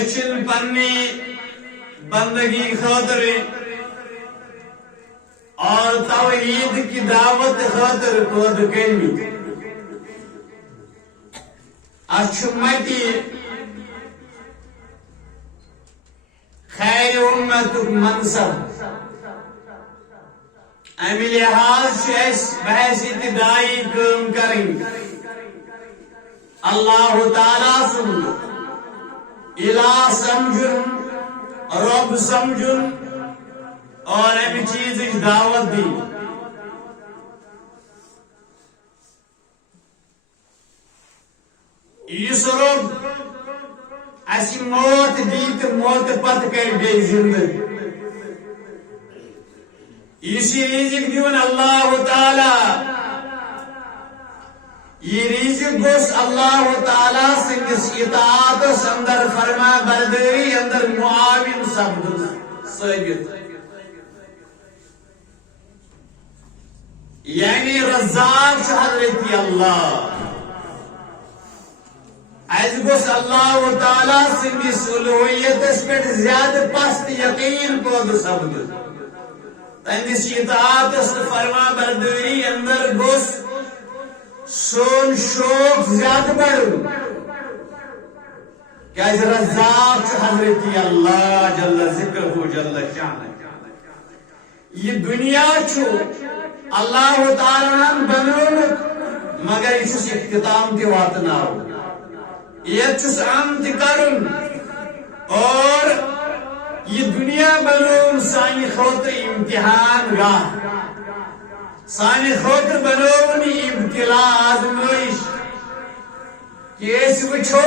اچھن پنی بندگی خاطر اور توحید کی دعوت خاطر پود کرمی اچھمتی خیر امت منصب امی لحاظ بحث ابتدائی کام کریں اللہ تعالیٰ سن الہ سمجھن رب سمجھن اور امی چیز دعوت دی اس رب اسی موت دی تو موت پت کر بے زندگی اسی رزق دیون اللہ تعالی یہ رزق گوس اللہ تعالی سندس اطاعت اندر فرما برداری اندر معاون سبد ثابت یعنی رزاق حضرت اللہ از گوس اللہ تعالی سندس الوہیت پہ زیادہ پست یقین پود سبد تندس اطاعت فرما برداری اندر گوس سون شوق زیادہ بڑھ کیا رزاق حضرت اللہ جل ذکرہ جل شانہ یہ دنیا چھو اللہ تعالیٰ بنومت مگر یہ اختتام تی واتناو یہ انت کرن اور یہ دنیا بنوم سانی خاطر امتحان گاہ سانی خاطر بنوم ابتلا آزمائش کہ اس وچھو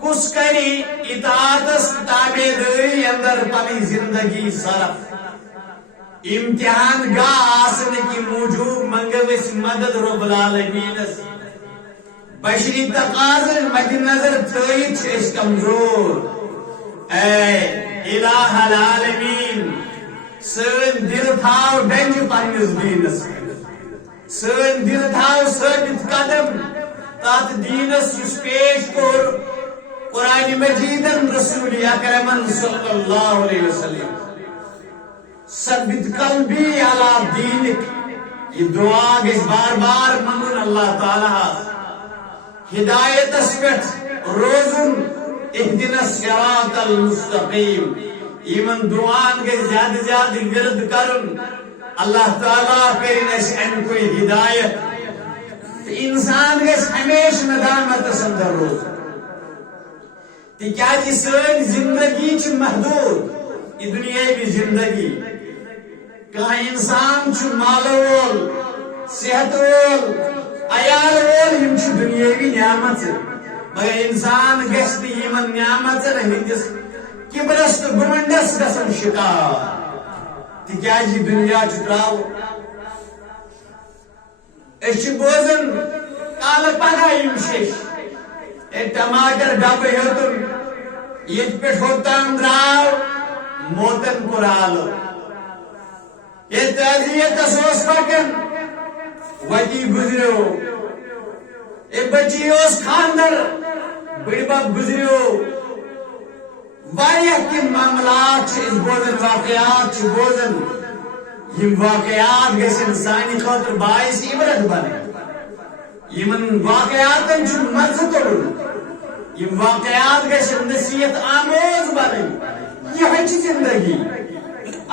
کس کری اطاعت تابع داری اندر پنی زندگی صرف امتحان گاہ آسنے کی موجود منگوس مدد رب العالمین بشری تقاضر مد نظر تھوئی چھس کمزور اے الہ العالمین سن دل تھاو ڈنج پنس دینس سن دل تھاو ثابت قدم تات دینس اس پیش کور قرآن مجیدن رسول اکرم صلی اللہ علیہ وسلم ثبت قلبی علی دینک یہ دعا گز بار بار منگن اللہ تعالی ہدایت اسپیٹ روزن اہدنا الصراط المستقیم ایمن دعان کے زیادہ زیادہ ورد کرن اللہ تعالیٰ کرن اس ان کوئی ہدایت انسان کے ہمیشہ ندامت اندر روز تکیازِ سن زندگی چھ محدود یہ دنیا کی زندگی کہاں انسان چھ مال وول صحت وول عیال وول ہم چھ دنیاوی نعمت مگر انسان گھس یمن نعمت ہندس کبرس تو گمنڈس گسن شکار تکیازِ دنیا چھ تراو اس بوزن کال پگہ یم شش ٹماٹر ڈبہ ہیوتن یہ پہ ہوتن دراو موتن کورالو یہ تعزیت سوس پکن وتی گزریو یہ بچی اس خاندر بڑی باب گزریو واریہ کی معاملات اس بوزن واقعات چھ بوزن یہ واقعات گیس انسانی خاطر باعث عبرت بنے یمن واقعاتن چھ مزہ تلن یہ واقعات گیس نصیحت آموز بنے یہ ہے زندگی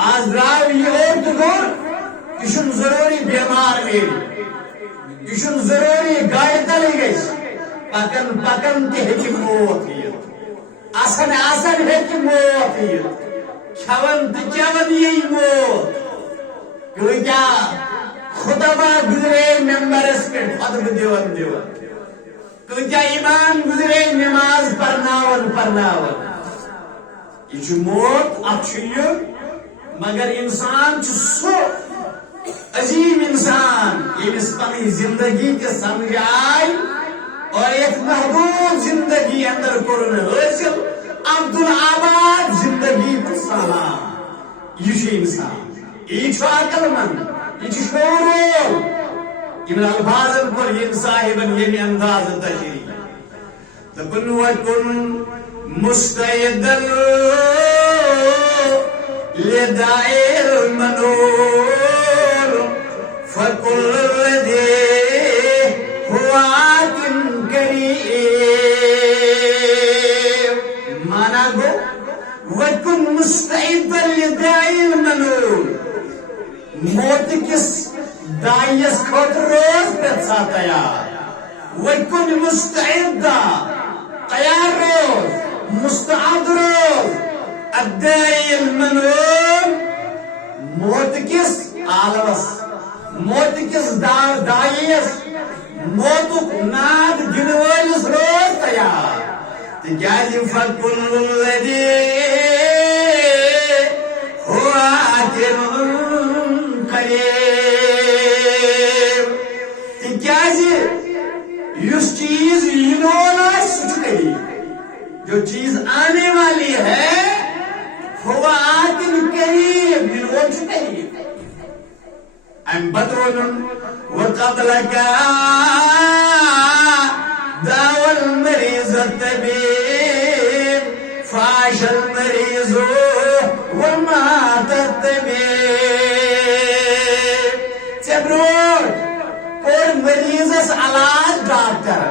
آج راو یہ اور تو دور یہ ضروری بیمار میری یہ ضروری گاڑی تلی گیس پکن پکن تی ہیکی موت آسن آسن ہیکی موت کھون تی کھون یہ موت کوئی کیا خدا با گزرے ممبر اس پر خطب دیون دیون کوئی کیا ایمان گزرے نماز پرناون پرناون یہ موت اچھو مگر انسان سو عظیم انسان یہ پنی زندگی کے سمجھ آئی اور ایک محدود زندگی اندر کرن حاصل عبدالآباد زندگی سالا یہ انسان یہ عقل مند یہ شعور ان الفاظن پر یہ صاحبن یہ انداز تشریح دپن وکن مستعدا لدائر المنور فكل الذي هو عاد قريب مانا گو وكن مستعدا لدائر المنور موت کس دائیس خاطر روز پرسا تیار وكن مستعدا تیار روز مستعد روز الداعي المنور موت کس عالمس موت کس دائیس موتک ناد گنوالس روز تیار تکیازی فکل الذی هو آتر قریب تکیازی یس چیز ینونا سچکری جو چیز آنے والی ہے هو آتر قریب ینوان چکری ام بدرون وقد لقى داوى المريض الطبيب فعاش المريض ومات الطبيب تبرور اور مریض اس علاج ڈاکٹر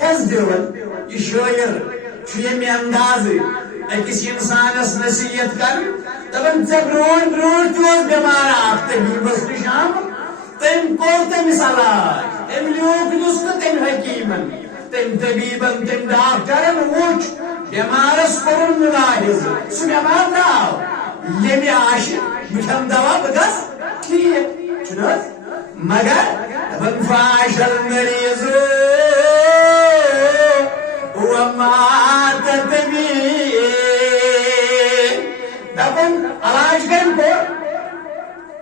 حس دیون یہ شاعر یمی انداز اکس انسانس نصیحت کر دپان ژے برونٹ برونٹ تہ بیمار اکھ طبیبس نش آمت تم کور تمس علاج تم لیوک نسخہ تم حکیمن تم طبیبن تم ڈاکٹرن وچ بیمارس کورن ملاحظ سہ بیمار درٛاو ییٚمہِ آشہِ بہٕ کھٮ۪مہٕ دوا بہٕ گژھٕ ٹھیٖک چھُنہٕ حظ مگر دپان فاش المریض ومات الطبيب دپان علاج کم کور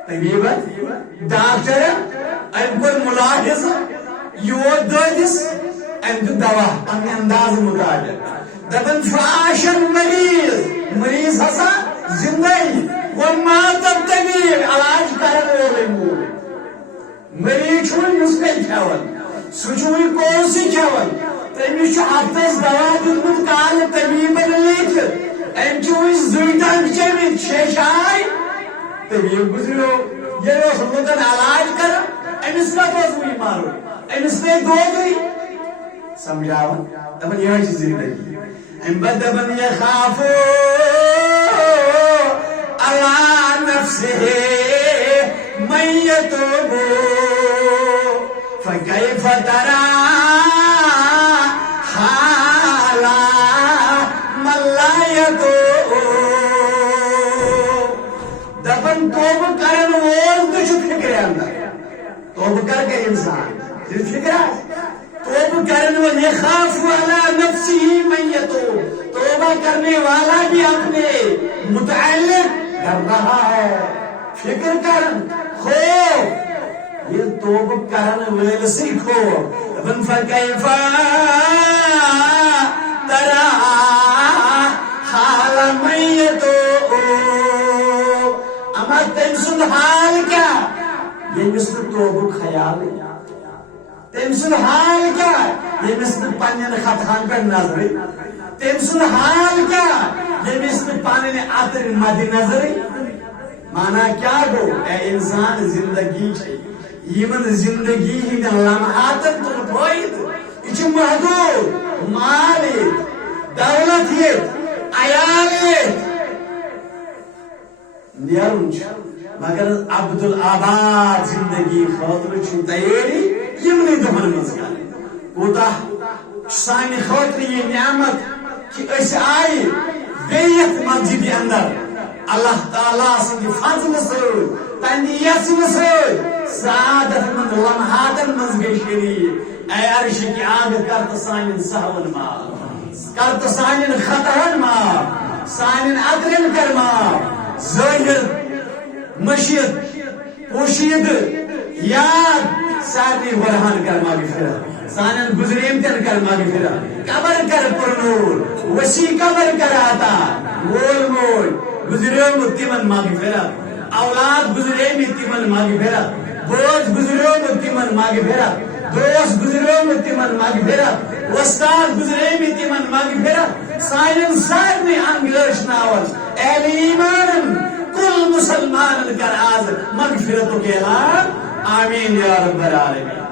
طبیبن ڈاکٹرن ام کور ملاحظ یہ ووت دٲدِس ام دیُت دوا پننہِ انداز مطابق دپان فاش المریض مریض ہسا زندے ومات الطبيب علاج کرن وولے مول مریض چھُنہٕ نسخے کھٮ۪وان سُہ چھُ وُنہِ کورسٕے کھٮ۪وان تٔمِس چھُ ہفتس دوا دیُتمُت کالہٕ طبیبن لیٖکھِتھ أمۍ چھِ وُنہِ زٕے ٹنٛگ چیٚمٕتۍ شیٚشاے طبیب گُزریو ییٚلہِ اوس لُکن علاج کران أمِس کتھ اوس وُنہِ مارُن أمِس پیٚیہِ دودٕے سمجھاوان دپان یِہے چھِ زندگی أمۍ پتہٕ دپان یخافو علی نفسه من یتوب فکیف تری دپن توبہ کرن وول تہ فکر اندر توبہ کر کے انسان فکر توبہ کرن وول یخاف علی نفسه من یتوب توبہ کرنے والا بھی اپنے متعلق کر رہا ہے فکر کرن خوف یہ توبہ کرن وول سی خوف دپن فکیف تری حال من یتوب اما تم سن حال کیا یمس توبہ خیال تم سن حال کیا یمس پنن خطان پہ نظر تم سن حال کیا یمس پنن عطر مد نظر مانا کیا گو اے انسان زندگی یمن زندگی ہند لمحاتن تو فائد یہ محدود مال دولت عیال نیرن مگر عبدالآباد زندگی خاطر تیاری یمنی دمن مز کوتاہ سانہ خاطر یہ نعمت کہ اس آئی بیت مسجد اندر اللہ تعالیٰ سند فضل سی تہندِ یژن سی سعادت مند لمحاتن مز گئی شریک اے عرش کی آگ کر تو سان سہون معاف کر تو سان خطاہن معاف سان عدلن کر معاف ظاہر مشید پوشید یاد سارنی برہان کر مغفرت سان گزریم تن کر مغفرت قبر کر پرنور وسیع قبر کر عطا مول مول گزریوم تمن مغفرت اولاد گزریم تمن مغفرت بوجھ گزریوم تمن مغفرت دوست گزرو میں تمن مغفرت استاد گزرے میں تمن مغفرت سائن سارے انگریش ناول اہل ایمان کل مسلمان کر آز مغفرت کے اعلان آمین یا رب العالمین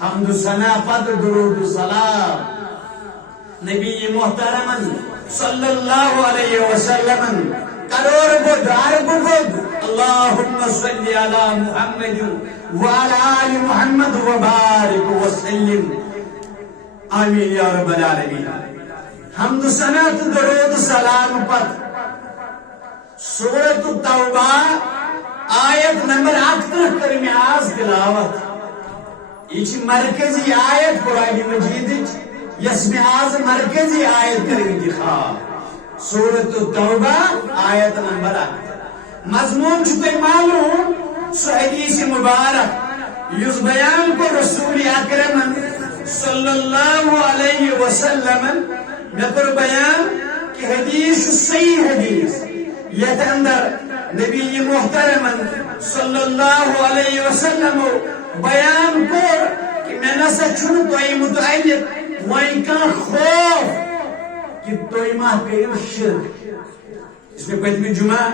حمد و ثنا پت درود و سلام نبی محترم صلی اللہ علیہ وسلم کرور بود عرب بود اللہم صلی علی محمد وعلى آل محمد وبارك وسلم آمین یا رب العالمین حمد و ثنا درود و سلام پت سورۃ التوبہ آیت نمبر 68 کر میں آز تلاوت یہ مرکزی آیت قرآن مجید یس میں آز مرکزی آیت کر انتخاب سورۃ التوبہ آیت نمبر 8 مضمون چھتے معلوم سو حدیث مبارک یس بیان کو رسول اکرم صلی اللہ علیہ وسلم میں پر بیان کہ حدیث صحیح حدیث یہ اندر نبی محترم صلی اللہ علیہ وسلم بیان کو کہ میں نسا چھن تو متعلق وہیں کا خوف کہ توئی ماہ کریم شرک اس میں پہلے جمعہ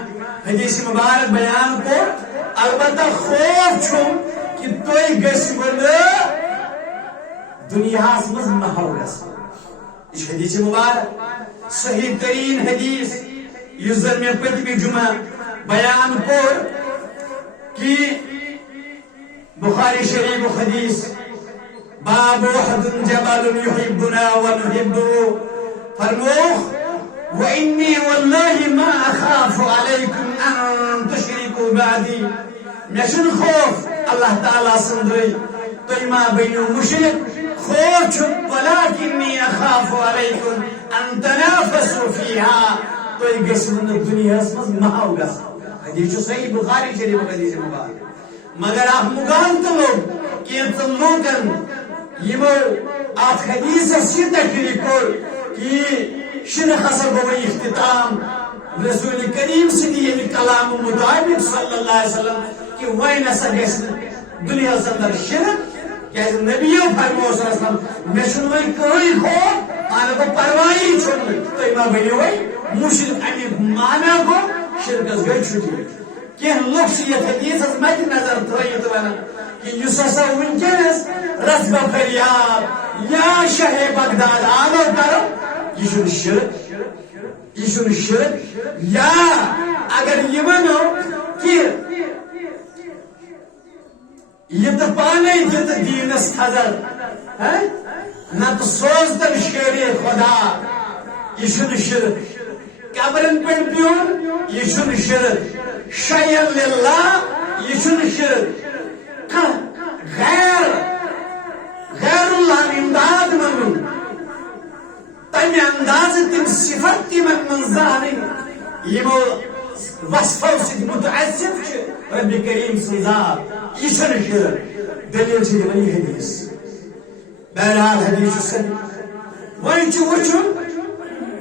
حدیث مبارک بیان کو البتہ خوف چھن کہ توئی گس ورد دنیا مز محو گس اس حدیث مبارک صحیح ترین حدیث یوزر میں پہلے جمعہ بیان کو کہ بخاری شریف حدیث باب احد جبل يحبنا ونحبه فرموخ وإني والله ما أخاف عليكم أن تشركوا بعدي مشن خوف الله تعالى سندري طيما بين مشرك خوف ولكني أخاف عليكم أن تنافسوا فيها طيب قسم الدنيا اسمه ما هو قسم حدیث صحیح بخاری شریف حدیث مبارک مگر آپ مقام تو لوگ کہ تم لوگن یہ آپ حدیث سے تکری کو کہ شرح حسب و اختتام رسول کریم صلی اللہ کلام مطابق صلی اللہ علیہ وسلم کہ وہ نسا گسن دنیا سندر شرک کہ نبیوں فرمو صلی اللہ علیہ وسلم میں شنوئی کوئی ہو آنے کو پروائی چھوڑنے تو امام بنی ہوئی مشرک امی مانا کو شرکت گئی چھوٹی کہ لوگ یہ حدیث از مد نظر تھوئی تو بنا کہ یوسسا ونکنس رسب فریاد یا شہ بغداد آنو کرو یہ شن شرک یا اگر یہ منو کہ یہ تو پانے یہ تو دینس خضر نہ تو سوزتن شیر خدا یہ شن شرک قبرن پر پیون یہ شن شرک شیئن للہ یہ شن شرک غیر اللہ امداد منو تم انداز تم صفت تم منزانی یہ وصفو سے متعصب رب کریم سنزاد یہ شن شرک دلیل سے یہ حدیث بہرحال حدیث سے وہی چوچن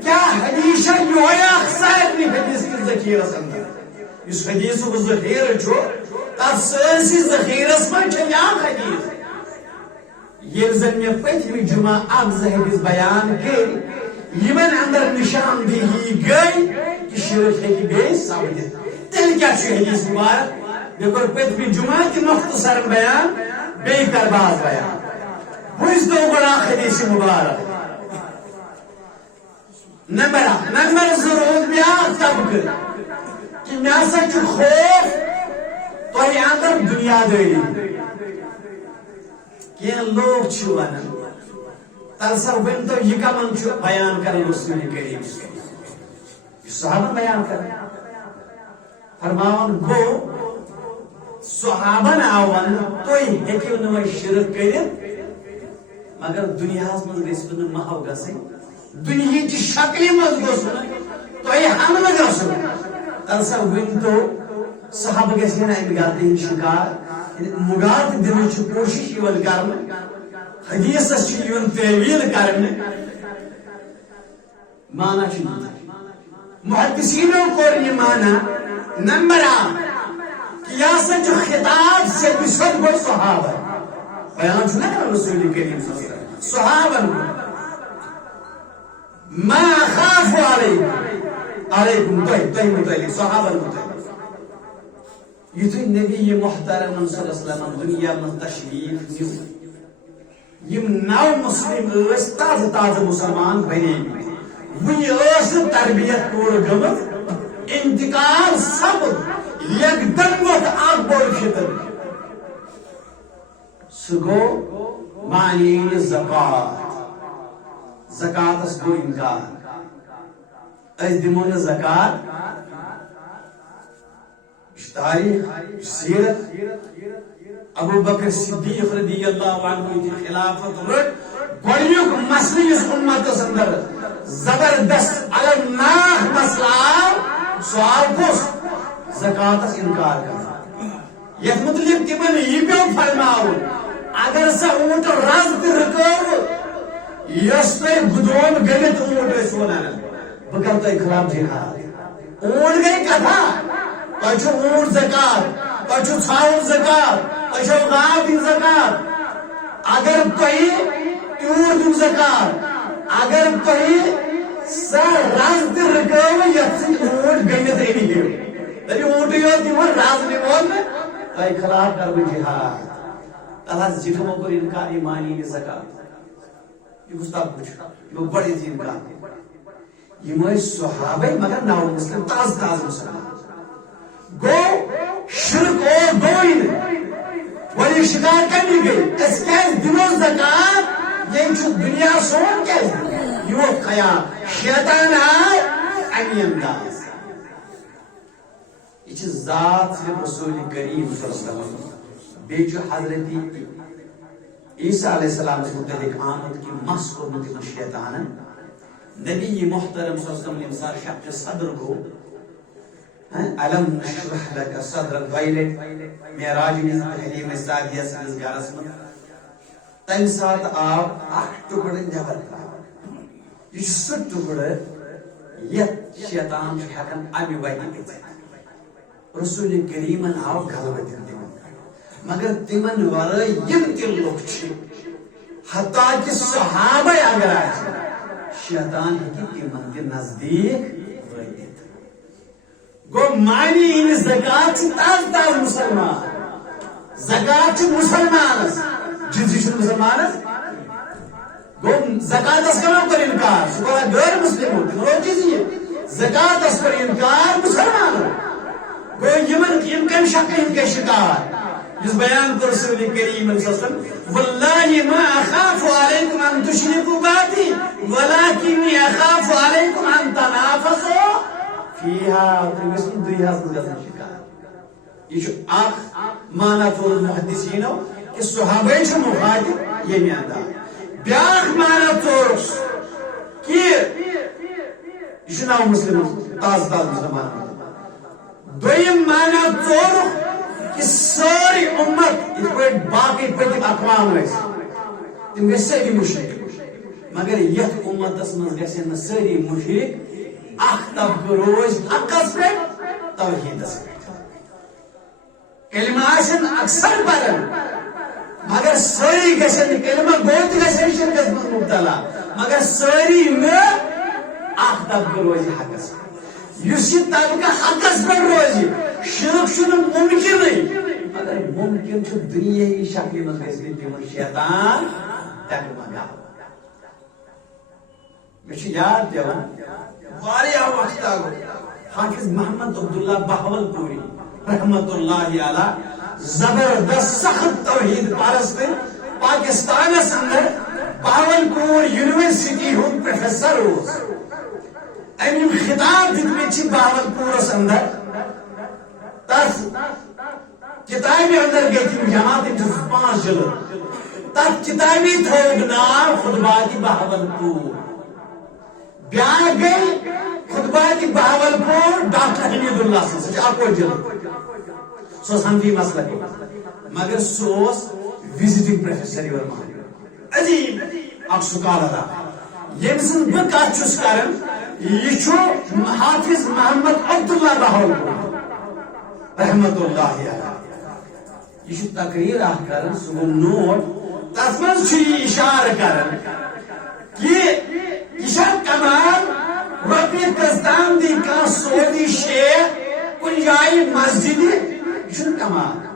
کیا حدیث یہ اخسار نہیں حدیث کی ذخیرہ سندر اس حدیث کو ذخیرہ چھو تب سرسی ذخیرہ سمجھ یا حدیث یہ زن میں پہلی جمعہ اغز حدیث بیان کے یمن اندر نشان دی گئی کہ شرک ہے کہ گئی ثابت تل کیا چھو حدیث مبارک دیکھو پہلی جمعہ کی مختصر بیان بے کر باز بیان بوز دو بڑا حدیث مبارک نمبر ضرورت بیا طبق کہ میں سچ خوف تو یہ اندر دنیا داری کہ لوگ چھوانا تلسر بن تو یہ کمن چھو بیان کریں رسول کریم یہ صحابہ بیان کریں فرماؤن گو صحابہ آوان تو یہ ہیکیو نوائی شرک کریں مگر دنیا میں گسن محو گسن دنیا کی شکلی مز گسن تو یہ حمل گسن تلسا ون تو صحابہ گسن امگاتے ہیں شکار مگات دن کوشش یون کرنے حدیث یون تعویل کرنے مانا محدثینوں کو یہ مانا نمبر کہ یا جو خطاب سے بسد کو صحابہ بیان چھنا رسول کریم صلی اللہ علیہ وسلم صحابن ما خاف علیکم تُہۍ متعلق صحابن متعلق یُتھُے نبی محترم صلی اللہ علیہ وسلم دنیا من تشریف نیو یم نو مسلم تازہ مسلمان بنے ون تربیت پور گمت انتقال سپد یکدم ووت اکھ بوڑ فطر سہ گو معنی زکات زکاتس گو انکار اس دمو نا زکات تاریخ سیرت ابو بکر صدیق رضی اللہ عنہ کی خلافت رٹ گوڑیک مسئلہ اس امت اندر زبردست علمناک مسئلہ سوال کس زکاتس انکار کرنا یہ مطلب تمن یہ پیو فرماؤ اگر سا اونٹ رز رکو یس پہ گدون گلت اونٹ اس ونان بہ کرتا خلاف جہاد اونٹ گئی کتھا تہ اونٹ زکات تہ ژھاوُن زکات تہ گاو دن زکات اگر تہ تیوٗر دیُن زکات اگر تہ سا رز تہ رکو یتھ سۭتۍ اونٹ گٔنِتھ أنۍ ہیٚو تیٚلہِ اونٹٕے یوت دِمون رز نِمون نہٕ تۄہہِ خلاف کرٕ بہٕ جہاد تلحظ جِگمو کوٚر انکار یہِ مانی نہٕ زکات یہ گستاخ یہ بڑی تھی انکار یہ صحابہ مگر نو مسلم تاز مسلمان گو شرک اور گوئی ولی شکار کرنی گئی اس کیس دنوں زکات یہ دنیا سون کیس یہ خیال شیطان آئے امی انداز یہ ذات صرف رسول کریم صلی اللہ علیہ وسلم بیچو حضرت عیسیٰ علیہ السلام سے متعلق آمد کی مس کو متعلق شیطان نبی محترم صلی اللہ علیہ وسلم سار شخص صدر کو علم نشرح لك صدرك ویلے معراج میں پہلی میں سادیہ سنس گارس میں تم ساتھ آو اخ ٹکڑ نبر یہ سہ ٹکڑ یہ شیطان ہیکن امی وحی رسول کریمن آو غلبہ دن مگر تمن ورائے یم تل لوگ حتیٰ کہ صحابہ اگر آئے شیطان ہکی تمن کے نزدیک گو مانی ان زکات تاز مسلمان زکات مسلمان جزی مسلمان گو زکات اس کا پر انکار سکولا غیر مسلم ہوتی وہ جزی ہے زکات اس پر انکار مسلمان گو یمن کم شک ان کے شکار جس بیان کو رسول کریم صلی اللہ علیہ وسلم واللہ ما اخاف علیکم ان تشرکوا بعدی ولکنی اخاف علیکم ان تنافسوا فیہا ترمیسن دنیا سنگتن شکار یہ اخ مانا طور محدثین ہو کہ صحابہ چھو مخاطب یہ میں انداز بیاخ مانا طور کہ یہ ناو مسلم تاز مسلمان دویم مانا طور کہ ساری امت اس پر باقی پتک اقوام رہے تم گئے ساری مشرک مگر یک امت اسمز گئے ساری مشرک اختب روز اقص پہ توحید اس پہ کلمہ آشن اکثر پڑھن مگر ساری گئے کلمہ گوت گئے شرکت مبتلا مگر ساری میں اختب روز حق اس پہ یوسی طبقہ حق اس پہ روزی شرک شنو ممکن نہیں اگر ممکن چھو دنیا ہی شکلی میں گئے تیمون شیطان تک مگا مجھے یاد جوان واریا وقت آگو حافظ محمد عبداللہ بہول پوری رحمت اللہ علیہ زبردست سخت توحید پارست پاکستان اندر بہول پور یونیورسٹی ہوں پروفیسر ہو امیم خطاب دکھنے چی بہول پور اندر تف کتابی اندر گئی تھی جماعت 5 جلد تف کتابی تھوگ نام خطباتی بہول پور بیان گئی خطباتی بہول پور ڈاکٹر حمید اللہ سے سچ آپ کو جلد سوس ہم بھی مسئلہ گئی مگر سوس وزٹنگ پروفیسر یور مہاری عجیب اک سکالر یم سن بکات چوس کرن یہ چھو حافظ محمد عبداللہ بہول پور رحمت اللہ علیہ یہ تقریر کرن سو نوٹ تسمن چھ اشارہ کرن کہ یہ کمال رۄپیہِ قسطان دی کانٛہہ سعودی شیخ کُنہِ جایہِ مسجد یہ چھُنہٕ کمال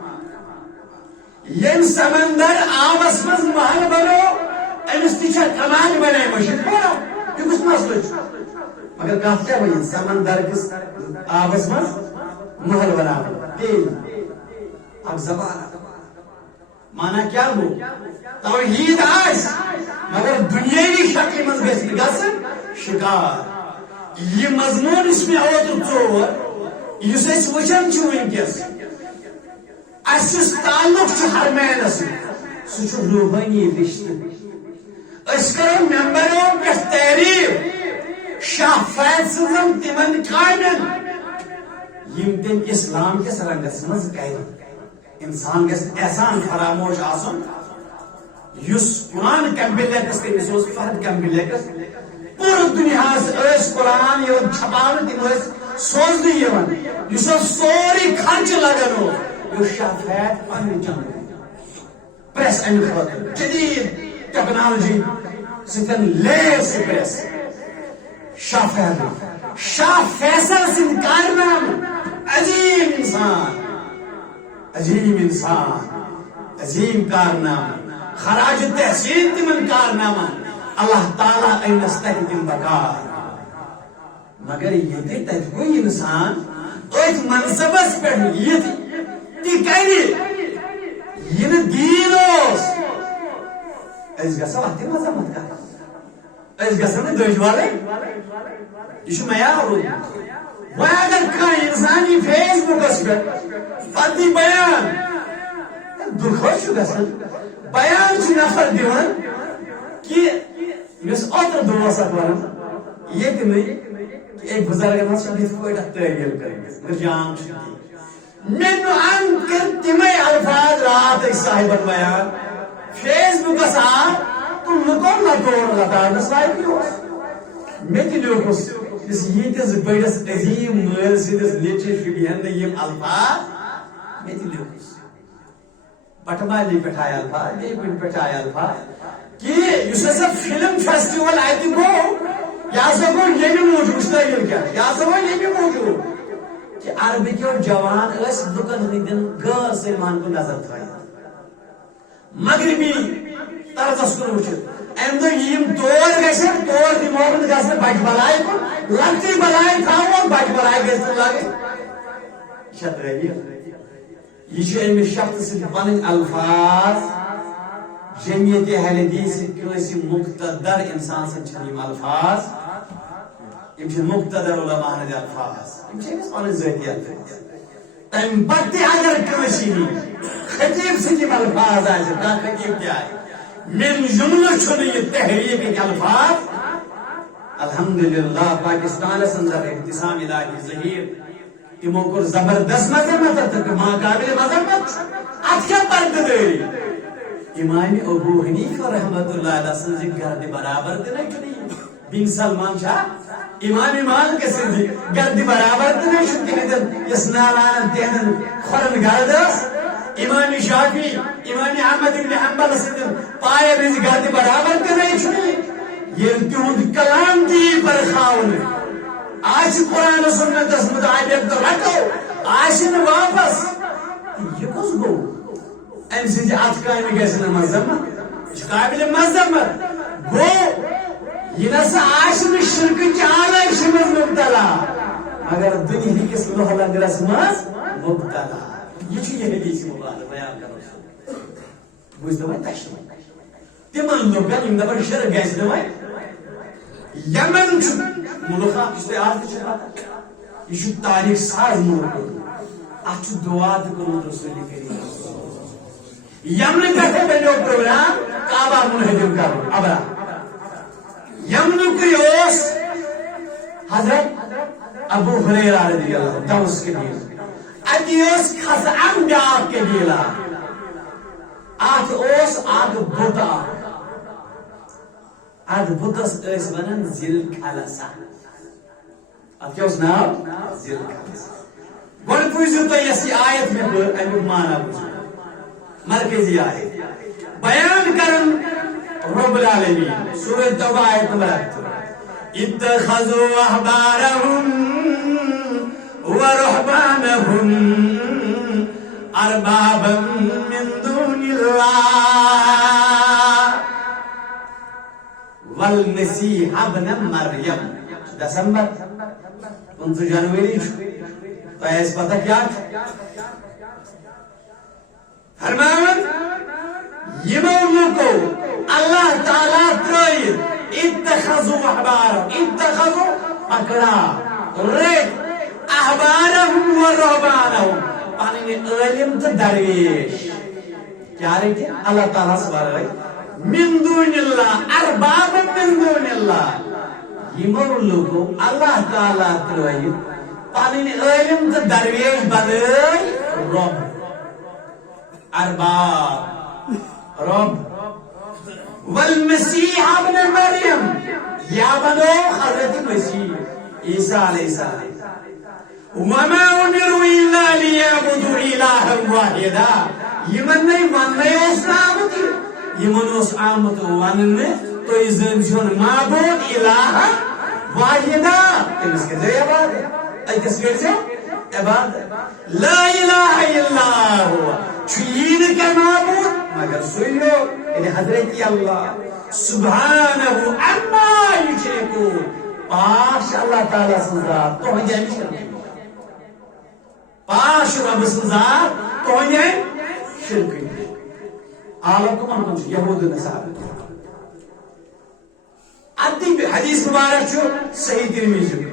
یم سمندر آبس مز محل بنو امس تہ کمال بنائی یہ بڑو یہ کس مسئلہ مگر کت کیا ون سمندر کس آبس مز محل بنا اب زبان مانا کیا گو توحید آس مگر دنیاوی شکل مز گژھن شکار یہ مضمون اس میں اوتر ژور اس أسۍ وچھان چھِ ونکس اسس تعلق حرمینس سہ روحانی رشتہ اس کرو ممبروں پہ تعریف شاہ فیض سن تمن کامن یم تم اسلام کس رنگس مز کر انسان گھس احسان فراموش آسن اس قرآن کمپلیکس تمس فرد کمپلیکس پورا دنیا قرآن یہ چھپان تم سوزن اس سوری خرچ لگان شاہ فیض پنہ چند پریس امہ خاطر جدید ٹیکنالوجی سن لیس پریس شاہ فیصل سند کارنام عظیم انسان عظیم کارنام خراج تحسین تمن کارنامہ اللہ تعالیٰ اینس تک تم بکار مگر یہ تت گو انسان ات منصبس پہ یہ دین گھو ات مذمت کر گھن دج والے یہ معیار وۄنۍ اگر کانٛہہ انسان یہ فیس بکس پہ پتہ دی بیان دُکھوش گژھان بیان نفر دِوان کہ یس اوتر دۄہس اکھ ونان ییٚتہِ نہٕ ایک بزرگن ہس یِتھ پٲٹھۍ اکھ تعلیل کرٕنۍ جام چھُ مےٚ نہٕ ان کر تمے الفاظ رات صاحبن بیان فیس بکس آو تو لُکو لطور لطارنس لایق اوس مےٚ تہِ لیوکھُس اس ییٖتِس بٔڑِس عظیٖم مٲلۍ سٕنٛدِس نیٚچوِس شُبہن نہٕ یِم الفاظ مےٚ تہِ لیوکھُس بٹمالی پٮ۪ٹھ آے الفاظ بیٚیہِ کُنہِ پٮ۪ٹھ آے الفاظ کہ یُس ہسا فلم فیسٹیول اتہِ گوٚو یہ ہسا گوٚو ییٚمہِ موٗجوٗب دٔلیٖل کیٛاہ یہِ ہسا گوٚو ییٚمہِ موٗجوٗب کہ عربٕکیو جوان ٲسۍ لُکن ہٕنٛدٮ۪ن غٲر سلمان کُن نظر تھٲیِتھ مغربی طرزس کُن وٕچھِتھ امہِ دوٚپ یِم تور گژھن تور دِمہوکھ نہٕ گژھنہٕ بچہِ بلاے کُن لۄکچی بلاے تھاوہوکھ بچہِ بلاے گژھِ نہٕ لگٕنۍ یہِ چھا تعلیٖل یہ امس شخص سن پن الفاظ جمعیت اہل حدیث کٲنٛسہِ مقتدر انسان سن یم الفاظ یم مقتدر علماء ہند الفاظ یم پن ذاتی الفاظ تم پتہ اگر کٲنٛسہِ خطیب سن یم الفاظ آسہِ کانٛہہ خطیب تہِ آسہِ من جملہ چھُنہٕ یہ تحریک الفاظ الحمدللہ پاکستانس اندر احتسام الہی ظہیر تمو کور زبردست مذمت قابل مذمت ات کیا پردداری امام ابو حنیفہ رحمۃ اللہ علیہ سن گرد برابر تہ بن سلمان شاہ امام مالک سن گرد برابر تہ تہذیب اس نالان تہذن کھورن گرد امام شافعی امام احمد بن حنبل سن پائے رز گرد برابر تہ یل تہد کلام دی برخاون آج قرآن سنتس مطابق تو رٹو آج واپس یہ کس گو ام سند ات کامہ گژھِ نہٕ مذمت یہ قابل مذمت گو یہ نسا آج شرکچ آلائش مز مبتلا مگر دنیا کس لوہ لنگرس مز مبتلا یہ حدیث مبارک بیان کرو بوزت وۄنۍ تشریح تمن لوکن یم دپان شرک گژھِ نہٕ وۄنۍ یمن ملک آج یہ تاریخ ساز ملک ات دعا ترمت رسول کریم یمن پہ بنو پروگرام کعبہ منہدم کر ابرا یمن حضرت ابو ہریرہ رضی اللہ دوس قبیلہ اتیس خزعم بیاکھ قبیلہ ات بت ات بتس ونان ذل خلصہ ات کیا ناو ذل خلصہ گۄڈٕ بوٗزِو تُہۍ یۄس یہِ آیت مےٚ پٔر امیُک معنی بوٗزِو مرکزی آیت بیان کرن رب العالمین سورہ توبہ آیت نمبر 8 اتخذوا احبارهم ورهبانهم اربابا من دون الله والمسيح ابن مریم دسمبر 29 جنوری تو اس پتہ کیا فرمان یمو لوکو اللہ تعالی ترائید اتخذوا احبارهم اتخذوا پکڑا ریت احبارهم ورهبانهم پانی علم تو درویش کیا رہی اللہ تعالیٰ سے بار رہی من دون اللہ ارباب من دون اللہ یہ مر لوگو اللہ تعالیٰ ترائید پانی علم تو درویش بنائی رب ارباب رب والمسیح ابن مریم یا بنو حضرت مسیح عیسیٰ علیہ السلام وما امروا الا ليعبدوا الها واحدا یمن نہیں اسلامت یمن اس آمت ون تو زن معبود الہ واحدا تمس کے عبادت کس کے عبادت لا الہ الا هو چین کا معبود مگر سوئیو یعنی حضرت اللہ سبحانہ عما یشرکون پاش اللہ تعالیٰ سنزا تو ہم جائیں شرک پاش رب سنزا تو ہم جائیں شرک عالم کو من کنچ یہود نصارہ ادی حدیث مبارک چھو صحیح ترمیزی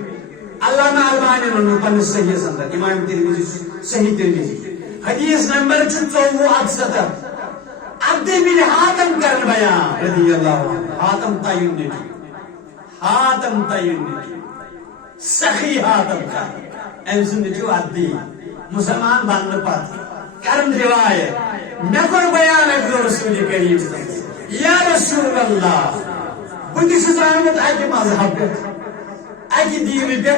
علامہ البانی نے پنس صحیح سندر امام ترمیزی صحیح ترمیزی حدیث نمبر 2468 عبد بن حاتم کرن بیان رضی اللہ عنہ حاتم تعین نے حاتم تعین نے سخی حاتم کا ایسن جو عدی مسلمان بننے پات کرن روایت میں کر بیان ہے رسول کریم یا رسول اللہ بدیش زامت اکی مذہب پہ اکی دین پہ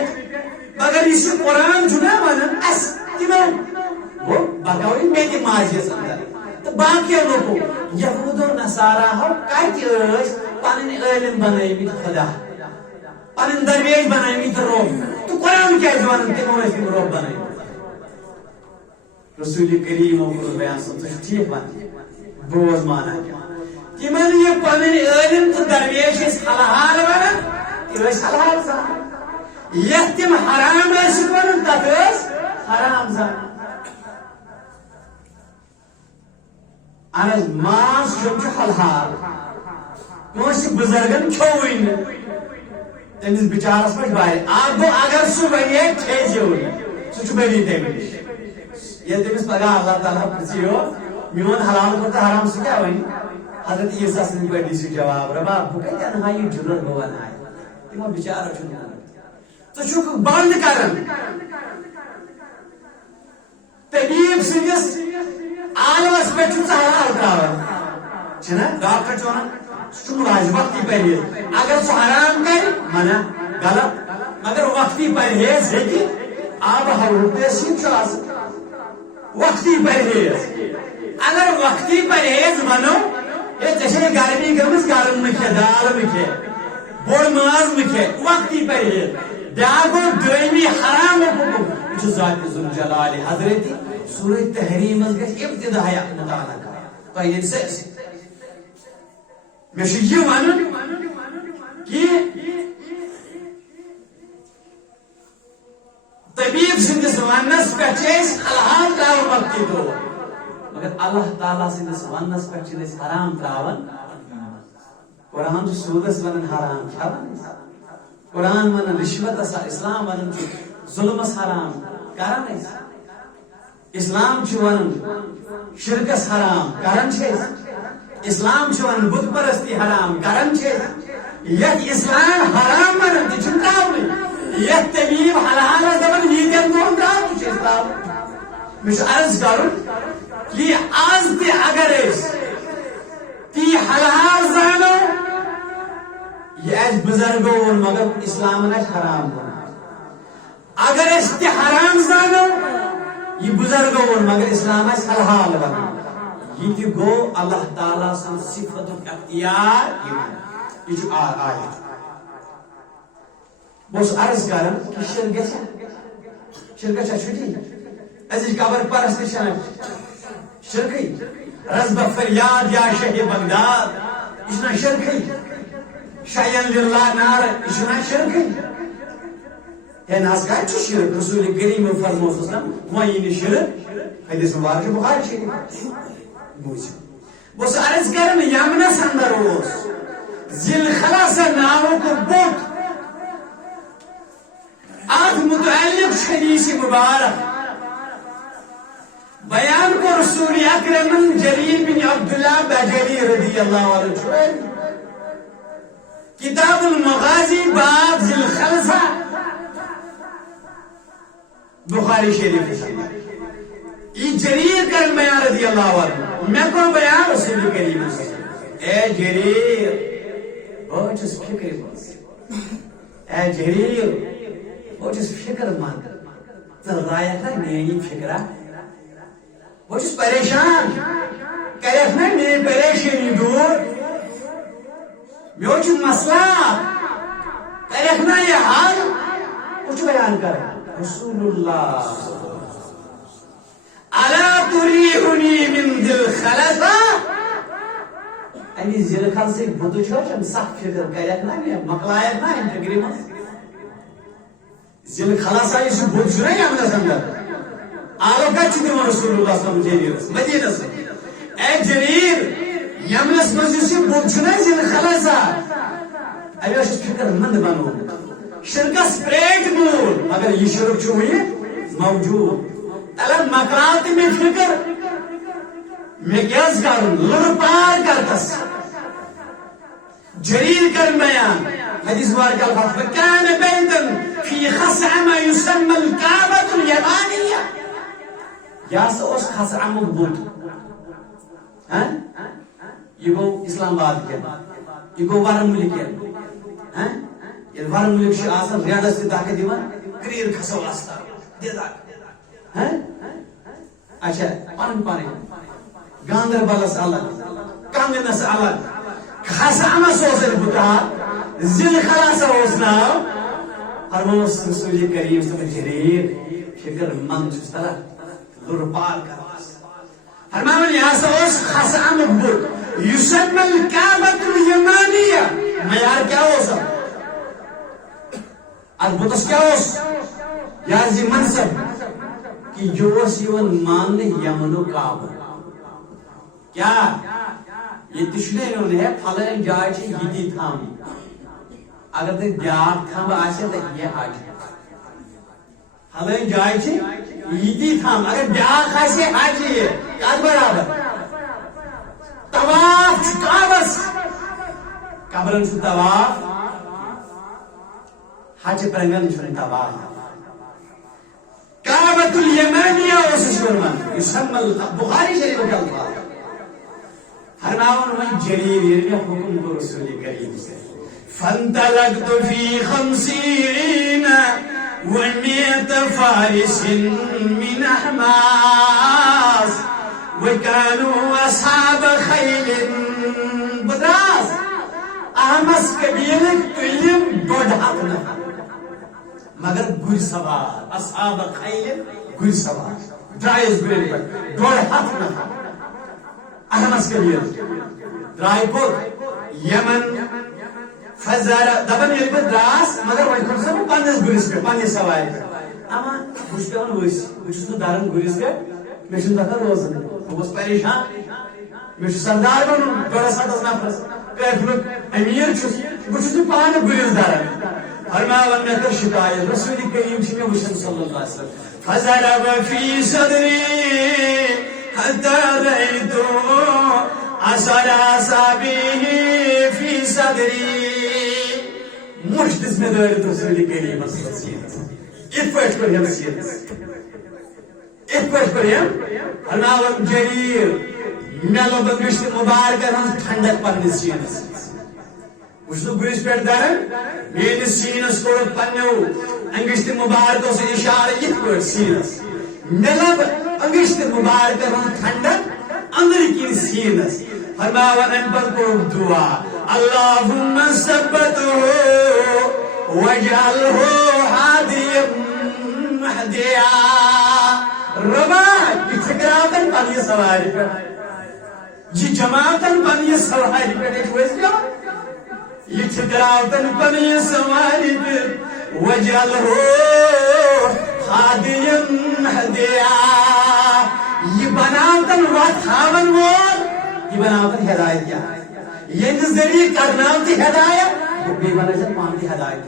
مگر اس قرآن جنا مانن اس تمام وہ بقاوی میری ماجی سندر تو باقی لوگوں یہود و نصارہ ہو کائتی ایش پانین علم بنائی بھی خدا پانین درویش بنائی بھی روب تو قرآن کیا جوانن تیمون ایسی روب بنائی رسول کریم و قرآن بیان سنتوش ٹھیک بانی بوز مانا کیا کہ من یہ پانین علم تو درویش اس حلحال بنا ایش حلحال سا یہ تم حرام ایسی بنا تفیس حرام سا انس ماس شم حلحال کونس بزرگن کھوئن تمس بچارس پہ باہر آپ اگر سہ ونی کھیزیو سہ بری تمس یہ تمس پگہ اللہ تعالیٰ پرژیو میون حلال کو تو حرام سہ کیا ون حضرت عیسیٰ سن پہ دی جواب ربا بہ کتہ انہائی جرت بہ ونائی تمو بچارہ چھ تو چھ بند کرن طبیب سندس عالمس پہ حلال تراون چھنا ڈاکٹر چون سہ ملاز وقتی پرہیز اگر سہ حرام کر منع غلط مگر وقتی پرہیز ہیکہ آب حروفیس وقتی پرہیز اگر وقتی پرہیز ونو یہ ٹھیک گرمی گمس گرم مکھے دال مکھے بوڑ ماز مکھے وقتی پرہیز بیاکھ گو دویمی حرام حکم یہ ذات ذوالجلال حضرت سورہ تحریم گھس ابتدائی مطالعہ تو یہ سے میں یہ ون کہ طبیب سندس ونس پہ حلال تراون وقتی طور مگر اللہ تعالیٰ سندس ونس پہ حرام تراون قرآن سودس ون حرام کھیوان قرآن ون رشوت اسلام ون ظلمس حرام کران اسلام ون شرکس حرام کران اسلام ون بت پرستی حرام کران یت اسلام حرام ون تہ تراؤن یت طبیب حلال دپان یتین دون تراؤن اسلام مجھ عرض کرن کہ آز تہ اگر تی حلال زانو یہ بزرگو ون مگر اسلام حرام ون اگر تہ حرام زانو یہ بزرگو ون مگر اسلام حلال ون یہ گو اللہ تعالیٰ سن صفت اختیار یہ آیت بہت عرض کرن کہ شرک چھٹی ازج قبر پرست شرکی رزب فریاد یا شہ بغداد یہ شرکی شاین للہ نار یہ شرکی ہے نازگار شرک رسول کریم فرموس وین شرک حدیث مبارک بخاری شریف بس عرض کرن یمنس اندر ذل خلاص نامو کو بوت آج متعلق حدیث مبارک بیان کو رسول اکرم جریر بن عبداللہ بجلی رضی اللہ عنہ کتاب المغازی باب ذل خلصہ بخاری شریف یہ جریر کر بیان رضی اللہ عنہ میں کو بیان رسول کریم اے جریر بہت فکر اے جریر بہت فکر مند تو رایت ہے میری فکرہ بہت پریشان کریت نا میری پریشانی دور میں مسئلہ کریت نا یہ حال کچھ بیان کر رسول اللہ الا تریحنی من ذل خلصہ امی ذل خلصہ بودو چھوچم سخت فکر کریت نا مقلایت نا انتگری مز ذل خلصہ یہ بود چھو نہیں ہم نسندر آلو کا چھو دیو رسول اللہ صلی اللہ علیہ وسلم مدینہ سے اے جریر یمنس مجلسی بود چھو نہیں ذل خلصہ ابھی اس فکر مند بنو شرکہ سپریٹ مول مگر یہ شرک چھو ہوئی موجود الگ مقرات میں فکر میں کیس کروں لڑ پار کرتس جریر کر بیان حدیث بارک الفاظ فکان بیتن فی خسعما یسمى الكعبة اليمانیہ یا سا اس خسعما بود یہ گو اسلام آباد کے یہ گو وارم ملک کے یہ وارم ملک شی آسان ریاض سے تاکہ دیوان کریر خسو آستا دیدار اچھا پان گاندربلس الگ کنگنس الگ خسعما سوزر بتا ذل خلاصہ اس ناو فرموس رسول کریم صلی اللہ علیہ جریر فکر مند چھس طرح لڑ پار کرواس فرماون یہاں سے اس خسعما بود یسمى الكعبة اليمانیہ معیار کیا ہو سب اربتس کیا ہو یا زی منصب کہ جو سیون مان یمن و کعبہ کیا یہ تشنے انہوں نے پھلائیں جائے چھے یدی تھامی اگر تے بیاک تھام آسے تو یہ حاج پھلائیں جائے چھے یدی تھام اگر بیاک آسے حاج ہے کاد برابر تواف کعبس قبرن چھو تواف حج پرنگن چھو تواف کعبۃ الیمانیہ وسشورمان یسمى بخاری شریف کا الفاظ فرماون من جریر یہ حکم کو رسول کریم سے فانطلقت في 50 و100 فارس من احماس وكانوا اصحاب خيل بدراس احمس قبیلک تلیم ڈوڈ ہاتھ نفر مگر گر سوار اصحاب خیل گر سوار ڈرائیز گرین پر ڈوڑ ہاتھ نفر احمس قبیل ڈرائی کو یمن فزار دبن یل پر دراس مگر وہی کھر سب پانیس گریس پر پانیس سواری پر اما خوش پیون ویس ویس تو دارن گریس پر میشن دکھا روزن وہ بس پریشان میشن سردار بنو ڈوڑا ساتھ از نفرس کیفلک امیر چھس ویس تو پان گریس دارن فرماون میں کر شکایت رسول کریم چھنے وشن صلی اللہ علیہ وسلم فضرب فی صدری حتی رأیتو اثر اصابیه فی صدری مشتس میں دارت رسول کریم صلی اللہ علیہ وسلم اتفاش پر ہم سیت اتفاش پر ہم فرماون جریر ملو بگشت مبارک ہم ٹھنڈک پر نسینس وشنو گریس پیٹ دارن میری سینس کوڑ پنیو انگشت مبارک سے اشارہ یہ پر سینس ملب انگشت مبارک ہم ٹھنڈک اندر کن سینس فرماون ان پر کو دعا اللہم ثبتہ وجعلہ ہادیا مہدیا ربا یہ ٹھکراوتن پنہ سواری پہ یہ جماعتن پنہ سواری پہ یہ ٹھکراوتن پنہ سواری پہ وجعلہ ہادیا مہدیا یہ بناوتن وات ہاون وول یہ بناوتن ہدایت کیا یہ ذریعہ کرناوتی ہدایت بے بناوتن پانتی ہدایت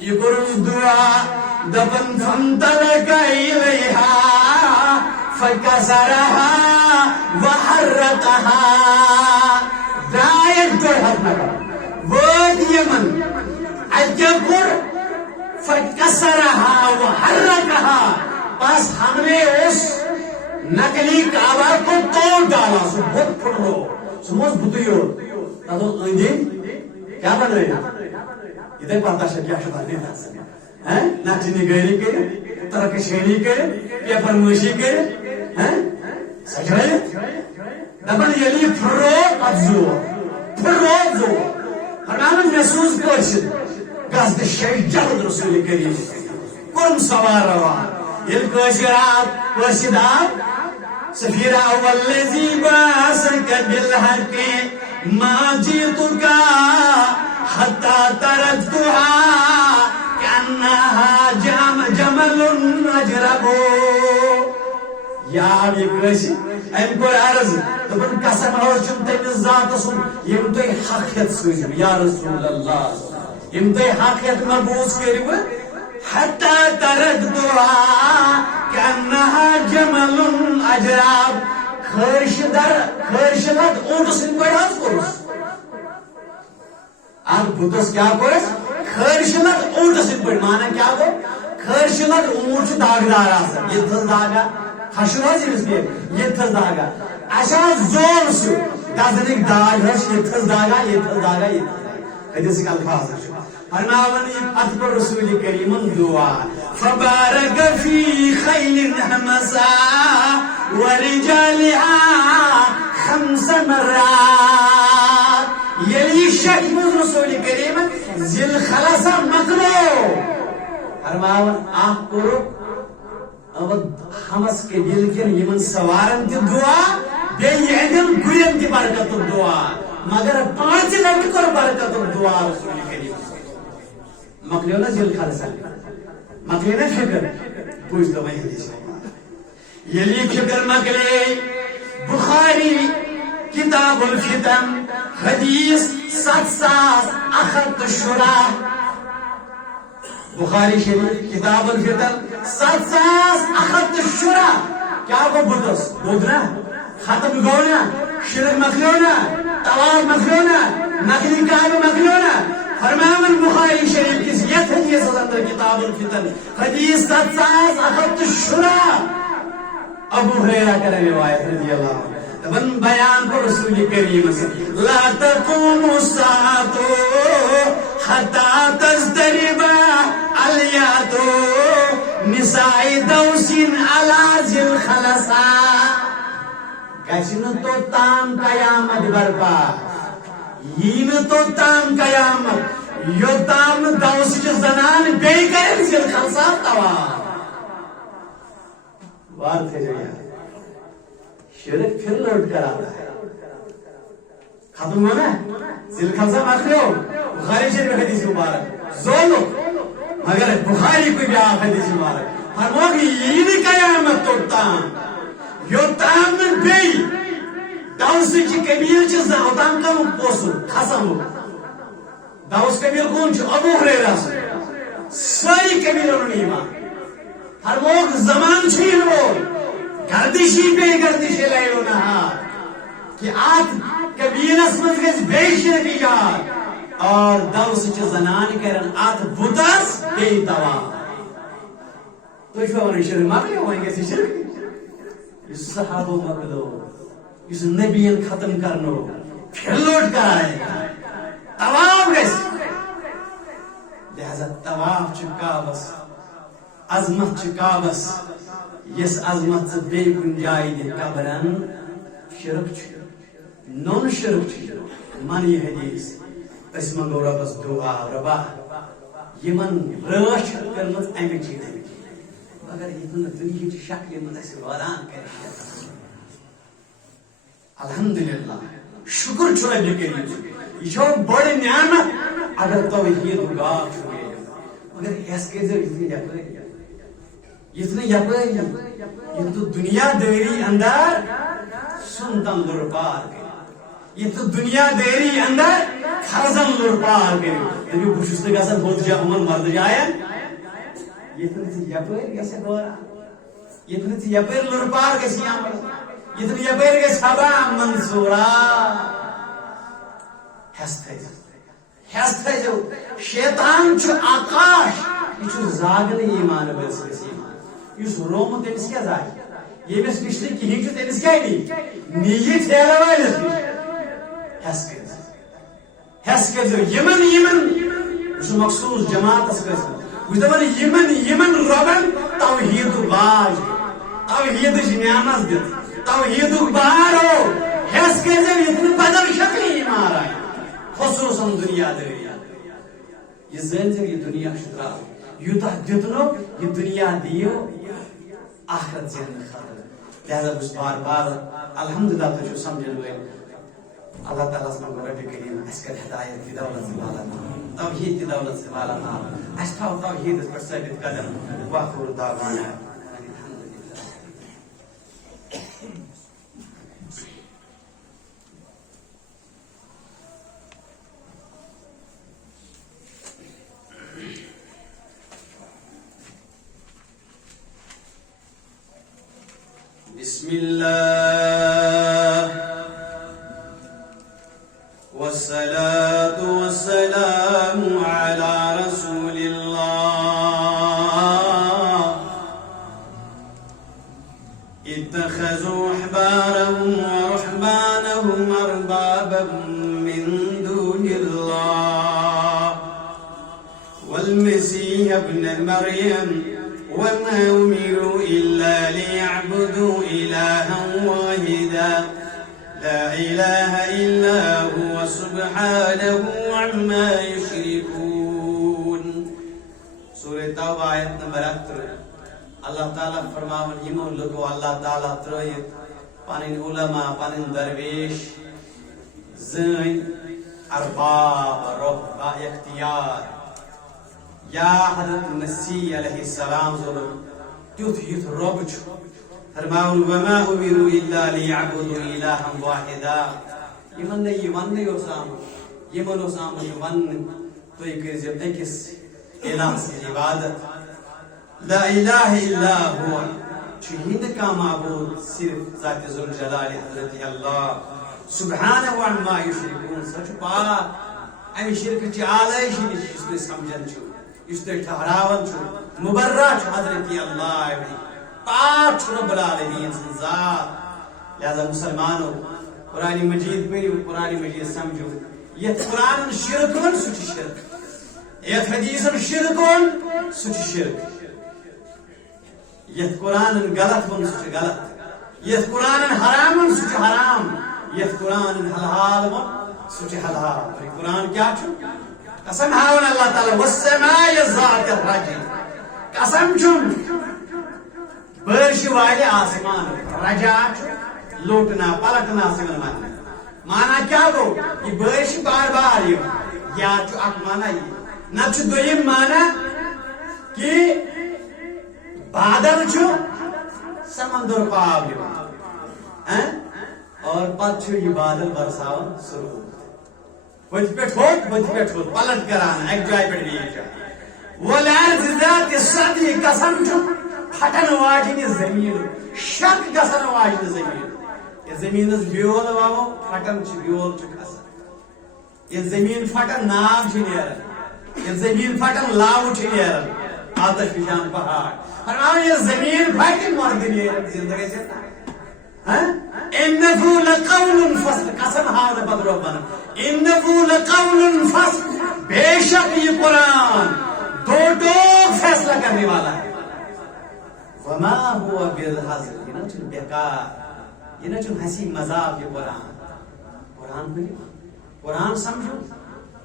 یہ کرم دعا دفن فانطلق الیہا فکسرہا وحرقہا دائت جو حد نکر وود یمن اجبر فکسرہا وحرقہا پس ہم نے اس نقلی کعبہ کو توڑ ڈالا سو بہت پھٹ رو سو موز بھتوئی ہو تاتو اندین کیا بن رہے ہیں ادھر پاتا شا کیا شبہ نہیں تھا سکتا ناچنی گئری کرے ترک شیری کرے پیپر موشی کرے سچ رہے دبن یلی پھرو افزو پھرو زو ہرنامن محسوس کرشد گازد شیئی جلد رسول کریم کرم سوار روا یل کوشرات کوشدات سفیرہ والذی باسک بالحق ما جیتکا حتی ترکتها کانہا جمل اجربو یا بھی کسی ایم کوئی عرض دبن قسم روشن تیمیز ذات سن یم توی حقیت سوزم یا رسول اللہ یم توی حقیت مبوز کریو حتی ترکتها کانہا جمل اجرب خرشدت اونٹ سن کوئی حض کرس آپ بھتس کیا کرس خرشدت اونٹ سن کوئی مانا کیا گو خرشدت اونٹ چھ داغدار آسا یہ تھز داغا خشن ہے جیس کے یہ تھز داغا اشا زور سو دازنک داغ ہے یہ تھز داغا یہ تھز داغا یہ تھز داغا حدیث کا الفاظ ہے فرماونی اطبر رسول کریم دعا فبارک فی خیل حمسا ورجالها 5 مرات یلی شک رسول کریم ذل خلصا مکلو فرماون آپ کرو حمس کے دل کے یمن سوارن تی دعا بے یہدن گرین تی برکت دعا مگر 5 لڑکی کر برکت دعا رسول کریم مکلیو نا ذل خلصا مکلیو نا فکر پوچھ دو میں حدیث یلی فکر مکلی بخاری کتاب الفتن حدیث 7,110 بخاری شریف کتاب الفتن 7,110 کیا وہ بردس دودنا ختم گونا شرک مکلونا طواف مکلونا نقلی کعب مکلونا فرماون بخاری شریف کس یہ حدیث اندر کتاب الفتن حدیث 7,110 ابو ہریرہ کا روایت رضی اللہ عنہ تبن بیان کو رسول کریم سے لا تقوم الساعة حتى تزدرب الیات نساء دوس على ذی الخلصا کشن تو تام قیامت برپا یین تو تام قیامت یو تام دوس کے زنان بے کرن ذی الخلصا توا بات ہے جو شرک پھر لوٹ کر آتا ہے ختم ہونا ذی الخلصا مخلو بخاری شریف حدیث مبارک زولو مگر بخاری کوئی بھی حدیث مبارک ہر موقع یہ قیامت تو تام یو تام بی داؤس کی کبیر چیز نہ ہوتا کم پوسو خسم داؤس کبیر کون چھو ابو ہریرہ ساری کبیروں نے ایمان ہر موقع زمان چھین وہ گردشی پہ گردشی لائیو نہا کہ آت کبیر اسمت گز بیشی نتیجات اور دوس چھ زنان کرن آت بوداس بے دوا تو اس پر انہیں شرک مارے ہوئیں گے سی شرک اس صحابوں مقدو اس نبیین ختم کرنو پھر لوٹ کر آئے گا تواف گس لہذا تواف چکا بس عظمت چکا بس یس عظمت سے بے گنجائی دے قبرن شرک نون شرک من یہ حدیث اس منگو ربس دعا ربا یمن رچ کرمت امہ چیز مگر یہ دنیا شکل من اس واران کر الحمدللہ شکر چھو رب کریم یہ بڑ نعمت اگر توحید گاہ چھو گئے مگر حس کے ذریعے اتنے یپری یہ تو دنیا داری اندر سنتن لرپار گئی یہ تو دنیا داری اندر خرزن لرپار گئی یہ بچس نہ گژھان بوت جا عمر مرد جائیں یہ تو یپری گژھِ دورا یہ تو یپری لرپار گژھِ یہ تو یپری گژھِ حبا منصورا حس تھٲیزیو شیطان چھُ آکاش یہ چھُ زاگنہٕ ایمان وٲلِس اس روم تمس کیا زائے یمس نش کہین تمس کیا نی ٹھیلہ والس نش حس کر یمن مخصوص جماعت یمن ربن توحید باج توحید نعمت دت توحید بارو حس کر اتنے بدل شکل ایمان آئے خصوصا دنیا داری یہ زن یہ دنیا شرا یوتہ دتنو یہ دنیا دیو آخرت زین خاطر لہذا بس بار بار الحمدللہ تو سمجھن وے اللہ تعالیٰ سے رب کریم اس کا ہدایت کی دولت سے والا توحید کی دولت سے والا اس کا توحید اس پر ثابت قدم واخر دعوانا بسم الله والصلاة والسلام على رسول الله اتخذوا أحبارهم ورهبانهم أربابا من دون الله والمسيح ابن مريم وما أمروا إلا ليعبدوا إلها واحدا لا إله إلا هو سبحانه عما يشركون سورة توبہ آیت نمبر 78 اللہ تعالیٰ فرماون یمو لوگو اللہ تعالیٰ ترائیت پانین علماء پانین درویش زین ارباب رب اختیار یا حضرت مسیح علیہ السلام ضرور تیوت ہیت رب چھو فرماؤن وما امروا الا لیعبدوا الہا واحدا یمن نہیں اسام یمن اسام یمن تو ایک اکس الہ سے عبادت لا الہ الا ہوا چھہید کا معبود صرف ذات ذوالجلال حضرت اللہ سبحانہ وعما یشرکون سچ پاک امی شرک چی آلائش نش اس نے سمجھن چھو اس نے ٹھہراون چھو مبرہ چھو حضرت اللہ پاک چھو رب العالمین ذات لہذا مسلمانوں قرآن مجید پڑھو قرآن مجید سمجھو یہ قرآن شرکون سچ شرک یہ حدیث شرکون سچ شرک یہ قرآن غلط ون سچ غلط یہ قرآن حرام ون سچ حرام یہ قرآن حلال ون سچ حلال قرآن کیا چھو قسم ہاون اللہ تعالی والسماء ذات الرجع قسم چھن بارش والے آسمان رجا لوٹنا پلٹنا سمن مانا کیا گو یہ بارش بار بار یا چھو اک مانا یہ نہ چھو دویم مانا کہ بادل چھو سمندر پاو اور پت چھو یہ بادل برساون سرو وت پٹ ہو پلٹ کرانا ایک جائے پہ نہیں جائے والارض ذات الصدع قسم چھو پھٹن واجنی زمین شک گسن واجنی زمین یہ زمین بیول واو پھٹن چھ بیول چھ گسن یہ زمین پھٹن ناو چھ نیرن یہ زمین پھٹن لاو چھ نیرن آتش فشان پہاڑ فرماؤ یہ زمین پھٹن مرد نیرن زندگی سے انه لقول فصل قسم هذا بدر ربنا انه لقول فصل بے شک یہ قرآن دو فیصلہ کرنے والا ہے وما هو بالهزل یہ نہ بیکار یہ نہ چھُ ہنسی مذاق یہ قرآن پٔرِو قرآن سمجھو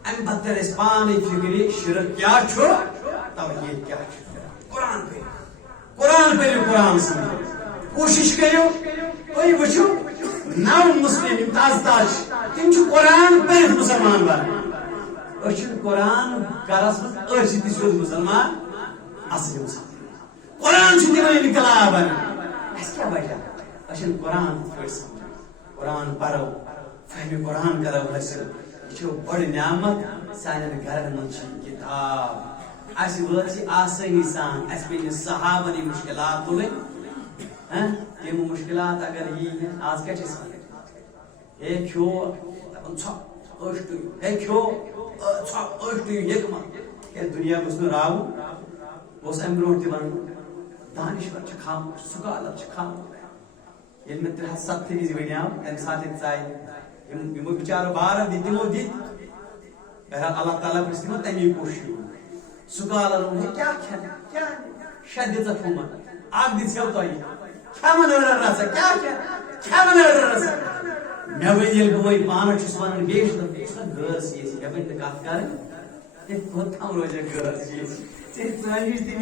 ام پتہ کر پانے فکر شرک کیا چھو توحید کیا چھو قرآن پٔرِو قرآن سمجھو کوشش کرو تُہۍ وٕچھِو نو مسلم یم تاز تاز تم قرآن پٔرِتھ مسلمان بنان أسۍ چھِنہٕ قرآن گرس منٛز أسۍ تہِ سیوٚد مسلمان اصل مسلمان قرآن چھُ دِوان انقلاب اَسہِ کیٛاہ وجہ أسۍ چھِنہٕ قرآن پٲٹھۍ سمجھان قرآن پرو فہمِ قرآن کرو حٲصِل یہ چھُ بٔڑ نعمت سانٮ۪ن گرن منٛز چھِ یہِ کِتاب اَسہِ وٲژ یہِ آسٲنی سان اَسہِ پیٚیہِ نہٕ صحابن یِم مُشکلات تُلٕنۍ تم مشکلات اگر یہ آج کیا چیز ہے کھو ژھۄ ٲش ٹُیِو ہے کھو ژھۄ ٲش ٹُیِو یکما کیٛازِ دُنیا گوٚژھ نہٕ راوُن بہٕ اوسُس امہِ برونٛٹھ تہِ ونان دانشور چھُ خاموش سُکالر چھُ خاموش ییٚلہِ مےٚ 370 وِزِ ونیاو تمہِ ساتہٕ ژایہِ یِمو بِچارو بارن دِتۍ تِمو دِتۍ بہرحال اللہ تعالیٰ پرٛژھ تِمو تمی کوٗشِش سُکالر ووٚن کیٛاہ کھٮ۪ن کیٛاہ شےٚ دِژکھ ہُمن اکھ دِژیو تۄہہِ کھٮ۪من ٲرن رژا کیٛاہ کھٮ۪من ٲرن رژا مےٚ وۄنۍ ییٚلہِ بہٕ وۄنۍ پانہٕ چھُس ونان بیٚیہِ چھُ گٲس ییٚتہِ مےٚ وۄنۍ نہٕ کتھ کرٕنۍ کوٚت تام روزِ گٲس ییٚتہِ ژےٚ ہِش تہِ